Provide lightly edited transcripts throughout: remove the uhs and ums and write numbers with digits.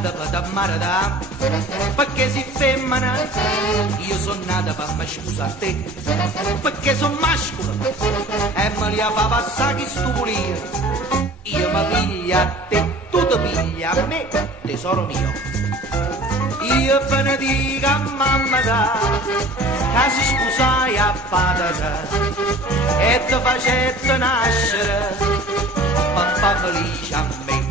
nata per t'ammaradà, perché si femmina, io sono nata per me scusa a te, perché sono mascolo, e me li fa passare chi stupulia, io mi piglia a te, tu ti piglia a me, tesoro mio. Io ve ne dico a mamma da, che si sposai a patata, e ti facette nascere, ma fa felice a me.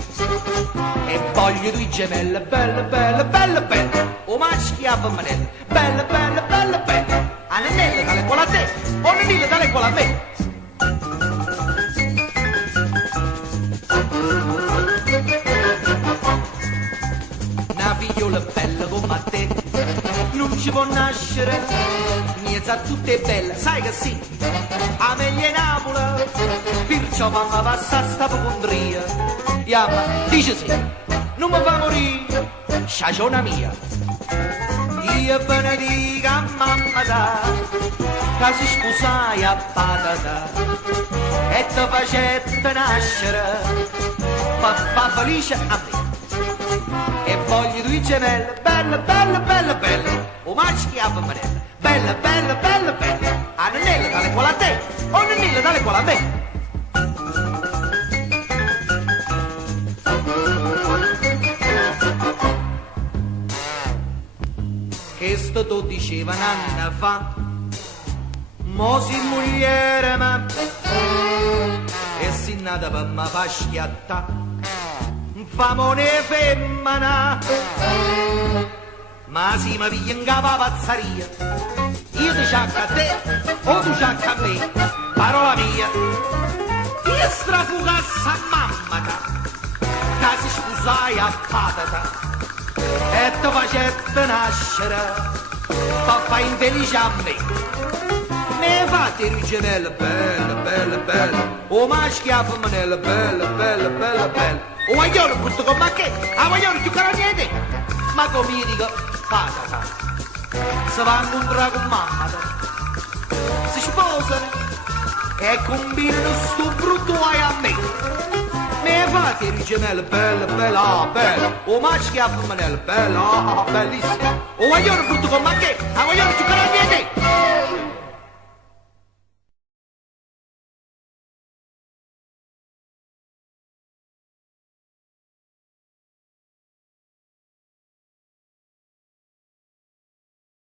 E voglio due gemelle, belle, belle, belle, belle, o maschi a femminelle, belle, belle, belle, belle, Annelle dalle quale a te, o Annelle dalle quale a me. Una figliola bella come a te, non ci può nascere, miezza tutte belle, sai che sì, a meglio Napoli, perciò mamma passa sta ipocondria, mamma dice sì, non mi fa morire, sciaciona mia. Io ve ne dico a mamma da, che si sposai a patata, e ti facette nascere, papà felice a me. E voglio due gemelle, belle, belle, belle, belle, o maschi a femminelle, belle, belle, belle, belle, Annelle dalle quale a te, o Annelle dalle quale a me. Che sto tu diceva un'anno fa, mo si mogliere ma, e si nata per me fa schiattà, famone femmina, ma si mi piglia in capo la pazzaria, io ti ciacca a te o tu ciacca a me, parola mia, io strafugassa a mamma che si sposai a patata, e ti facette nascere, papà infelice a me. Ne fate i gemelle belle, belle, belle, o maschi a femminelle belle, belle, belle, belle, o guaglione brutto come a che, a guaglione più caro niente, ma come io dico, patata, si va a incontrare con mamma, si sposano e combinano sto brutto guai a me. Ne fate i gemelle belle, belle, ah, belle, o maschi a femminelle belle, ah, bellissima, o guaglione brutto come a che, a guaglione più caro niente.